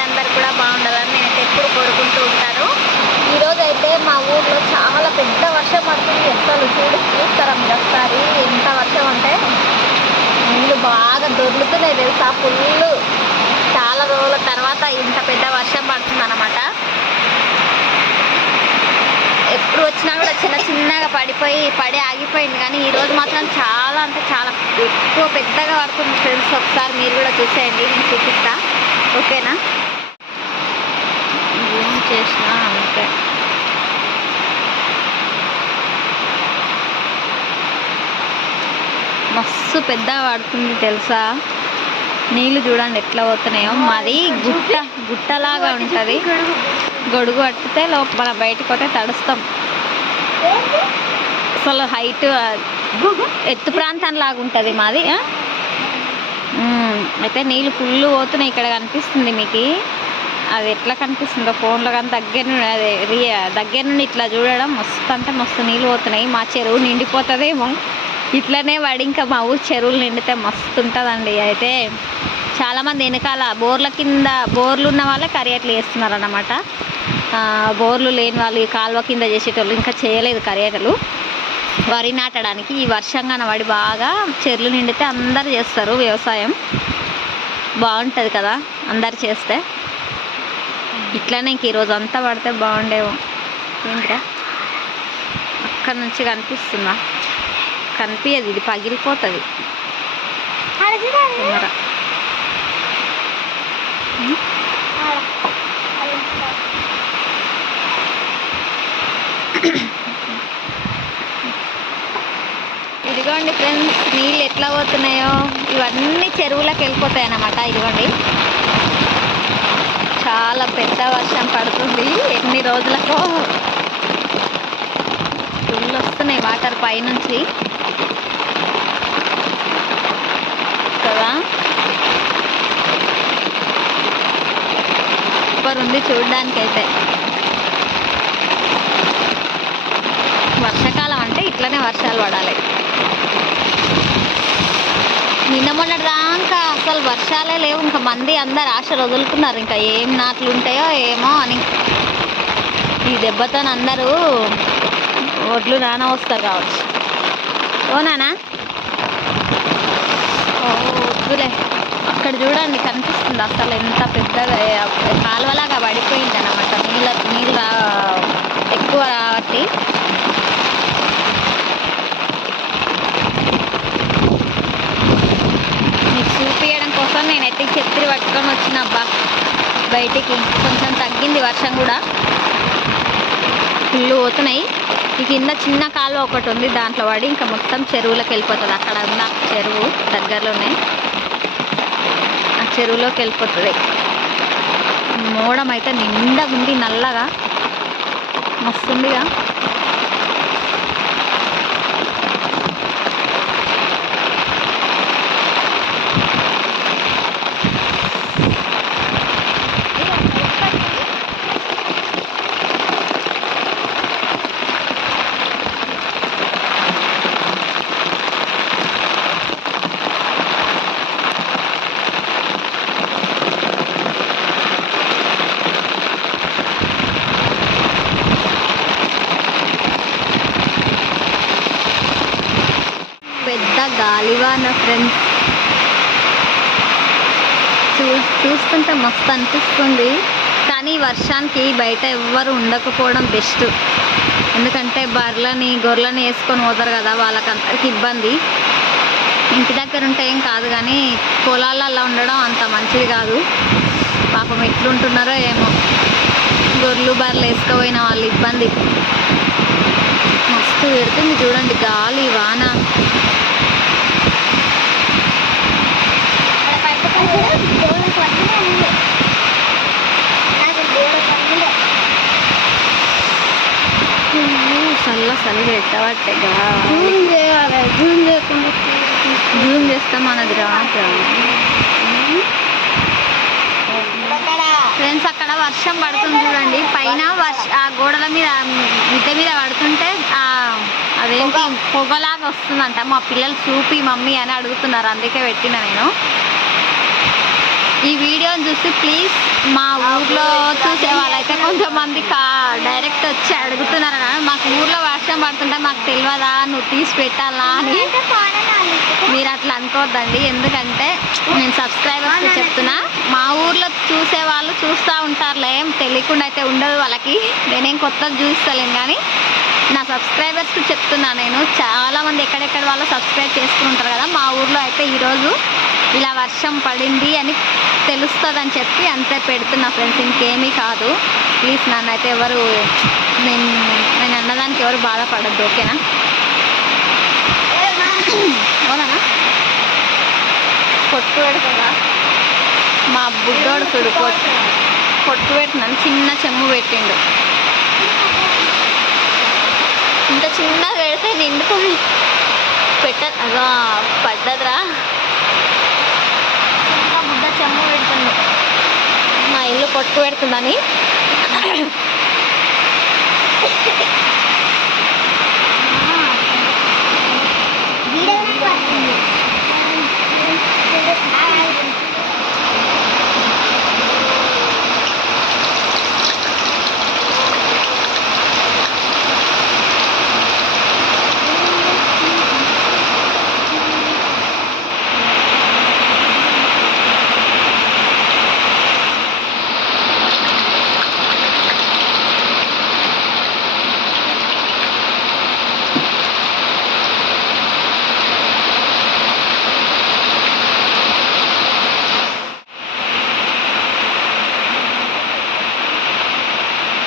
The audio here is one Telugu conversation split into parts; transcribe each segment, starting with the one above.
మీరందరూ కూడా బాగుండాలని నేనైతే ఎప్పుడు కోరుకుంటూ ఉంటాను. ఈరోజు అయితే మా ఊర్లో చాలా పెద్ద వర్షం పడుతుంది. అసలు చూస్తారా మీరు ఒకసారి ఎంత వర్షం అంటే నీళ్ళు బాగా దొర్లుతున్నాయి తెలుసా. ఫుల్ చాలా రోజుల తర్వాత ఇంత పెద్ద వర్షం పడుతుంది అన్నమాట. ఎప్పుడు వచ్చినా కూడా చిన్న చిన్నగా పడి ఆగిపోయింది, కానీ ఈరోజు మాత్రం చాలా అంటే చాలా ఎక్కువ పెద్దగా పడుతుంది ఫ్రెండ్స్. ఒకసారి మీరు కూడా చూసేయండి, నేను చూపిస్తా, ఓకేనా? ఏం చేసినా అంతే. మస్తు పెద్దగా పడుతుంది తెలుసా. నీళ్ళు చూడండి ఎట్లా పోతున్నాయో. మాది గుట్టలాగా ఉంటుంది. గొడుగు పట్టితే లోపల బయటకు పోతే తడుస్తాం. అసలు హైట్ ఎత్తు ప్రాంతం లాగా ఉంటుంది మాది. అయితే నీళ్ళు ఫుల్ పోతున్నాయి. ఇక్కడ కనిపిస్తుంది మీకు, అది ఎట్లా కనిపిస్తుందో ఫోన్లో, కానీ దగ్గర నుండి ఇట్లా చూడడం మస్తు అంటే మస్తు నీళ్ళు పోతున్నాయి. మా చెరువు నిండిపోతుందేమో ఇట్లనే పడి. ఇంకా మా ఊరు చెరువులు నిండితే మస్తు ఉంటుందండి. అయితే చాలామంది వెనకాల బోర్ల కింద బోర్లు ఉన్న వాళ్ళే కరియట్లు వేస్తున్నారు అన్నమాట. బోర్లు లేని వాళ్ళు ఈ కాలువ కింద చేసేటోళ్ళు ఇంకా చేయలేదు కరియటలు. వరి నాటడానికి ఈ వర్షంగాన పడి బాగా చెర్లు నిండితే అందరు చేస్తారు వ్యవసాయం. బాగుంటుంది కదా అందరు చేస్తే. ఇట్లనే ఇంక ఈరోజు అంతా పడితే బాగుండేమో. ఏంట్రా అక్కడ నుంచి కనిపిస్తుందా? కనిపించదు, ఇది పగిలిపోతుంది. ఇదిగోండి ఫ్రెండ్స్, నీళ్ళు ఎట్లా పోతున్నాయో. ఇవన్నీ చెరువులకు వెళ్ళిపోతాయి అన్నమాట. ఇదిగోండి చాలా పెద్ద వర్షం పడుతుంది. ఎన్ని రోజులకో ఫుల్ వస్తున్నాయి వాటర్ పైనుంచి కదా. సూపర్ ఉంది చూడడానికైతే. వర్షాకాలం అంటే ఇట్లనే వర్షాలు పడాలి. నిన్న మొన్నటి దాకా అసలు వర్షాలే లేవు. ఇంకా మంది అందరు ఆశలు వదులుకున్నారు, ఇంకా ఏం నాట్లు ఉంటాయో ఏమో అని. ఈ దెబ్బతో అందరూ ఒడ్లు నాన వస్తారు కావచ్చు. ఓ నానా, ఓ వద్దులే. అక్కడ చూడండి కనిపిస్తుంది అసలు ఎంత పెద్దగా కాలువలాగా పడిపోయింది అన్నమాట. నీళ్ళు ఎక్కువ కాబట్టి. మీకు చూపించడం కోసం నేను ఎత్తికి చెత్తిరి పట్టుకొని వచ్చిన అబ్బా బయటికి. కొంచెం తగ్గింది వర్షం కూడా. ఫుల్ పోతున్నాయి. ఈ కింద చిన్న కాలువ ఒకటి ఉంది, దాంట్లో పడి ఇంకా మొత్తం చెరువులోకి వెళ్ళిపోతుంది. అక్కడ ఉన్న చెరువు దగ్గరలోనే ఆ చెరువులోకి వెళ్ళిపోతుంది. మోడం అయితే నిండా ఉంది, నల్లగా మస్తుందిగా. పెద్ద గాలివాన ఫ్రెండ్స్. చూస్తుంటే మస్తు అనిపిస్తుంది, కానీ వర్షానికి బయట ఎవ్వరు ఉండకపోవడం బెస్ట్. ఎందుకంటే గొర్రెలని వేసుకొని పోతారు కదా, వాళ్ళకందరికి ఇబ్బంది. ఇంటి దగ్గర ఉంటే ఏం కాదు, కానీ పొలాలల్లో ఉండడం అంత మంచిది కాదు. పాపం ఎట్లుంటున్నారో ఏమో గొర్రెలు బర్రెలు వేసుకోపోయిన వాళ్ళు ఇబ్బంది. మస్తు పెడుతుంది చూడండి గాలి వాన. చల్ల పెట్టబట్టే జూమ్ చేస్తాం అన్నది రాక. ఫ్రెండ్స్ అక్కడ వర్షం పడుతుంది చూడండి, పైన ఆ గోడల మీద మిద్దె మీద పడుతుంటే అదేంటి పొగలాగా వస్తుందంట. మా పిల్లలు చూపి మమ్మీ అని అడుగుతున్నారు, అందుకే పెట్టిన నేను. ఈ వీడియోని చూసి ప్లీజ్ మా ఊర్లో చూసే వాళ్ళైతే కొంతమంది డైరెక్ట్ వచ్చి అడుగుతున్నారు కదా, మాకు ఊర్లో వర్షం పడుతుంటే మాకు తెలియదా నువ్వు తీసి పెట్టాలా అని. మీరు అట్లా అనుకోవద్దండి, ఎందుకంటే నేను సబ్స్క్రైబర్స్ చెప్తున్నా, మా ఊర్లో చూసే వాళ్ళు చూస్తూ ఉంటారులే, ఏం తెలియకుండా అయితే ఉండదు వాళ్ళకి. నేనేం కొత్తది చూస్తలేను, కానీ నా సబ్స్క్రైబర్స్కి చెప్తున్నా, నేను చాలామంది ఎక్కడెక్కడ వాళ్ళు సబ్స్క్రైబ్ చేసుకుని ఉంటారు కదా, మా ఊర్లో అయితే ఈరోజు ఇలా వర్షం పడింది అని తెలుస్తుందని చెప్పి అంతే పెడుతున్నా ఫ్రెండ్స్, ఇంకేమీ కాదు. ప్లీజ్ నన్ను అయితే ఎవరు నేను అన్నదానికి ఎవరు బాధపడద్దు, ఓకేనా? అవునా పొట్టు పెడుతుందా మా బుడ్డోడు చూడు, పొట్టు పెడుతున్నాను, చిన్న చెమ్ము పెట్టిండు. ఇంత చిన్నగా పెడితే నిండుకొని అదో పడ్డదిరా, బుడ్డ చెమ్ము పెడుతుంది. మా ఇల్లు పొట్టు పెడుతుందని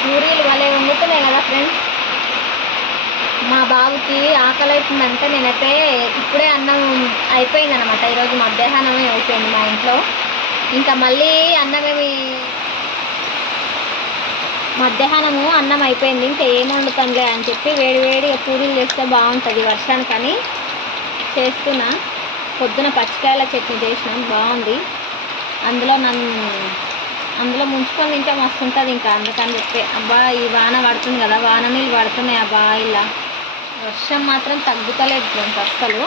పూరీలు భలే వండుతున్నాయి కదా ఫ్రెండ్స్. మా బాబుకి ఆకలి అవుతుందంటే నేనైతే ఇప్పుడే అన్నం అయిపోయింది అనమాట, ఈరోజు మధ్యాహ్నమే అయిపోయింది మా ఇంట్లో. ఇంకా మళ్ళీ మధ్యాహ్నము అన్నం అయిపోయింది, ఇంకా ఏం వండుతానులే అని చెప్పి వేడిగా పూరీలు చేస్తే బాగుంటుంది వర్షానికని చేస్తున్నా. పొద్దున పచ్చికాయల చట్నీ చేసినాం, బాగుంది. అందులో ముంచుకొని తింటే మస్తు ఉంటుంది. ఇంకా అందుకని చెప్పి అబ్బా ఈ వాన పడుతుంది కదా, వాన నీళ్ళు పడుతున్నాయి అబ్బా. ఇలా వర్షం మాత్రం తగ్గుతలేదు ఫ్రెండ్స్ అస్సలు.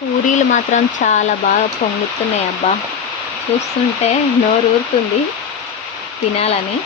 పూరీలు మాత్రం చాలా బాగా పొంగుతున్నాయి అబ్బా, చూస్తుంటే నోరు ఊరుతుంది తినాలని.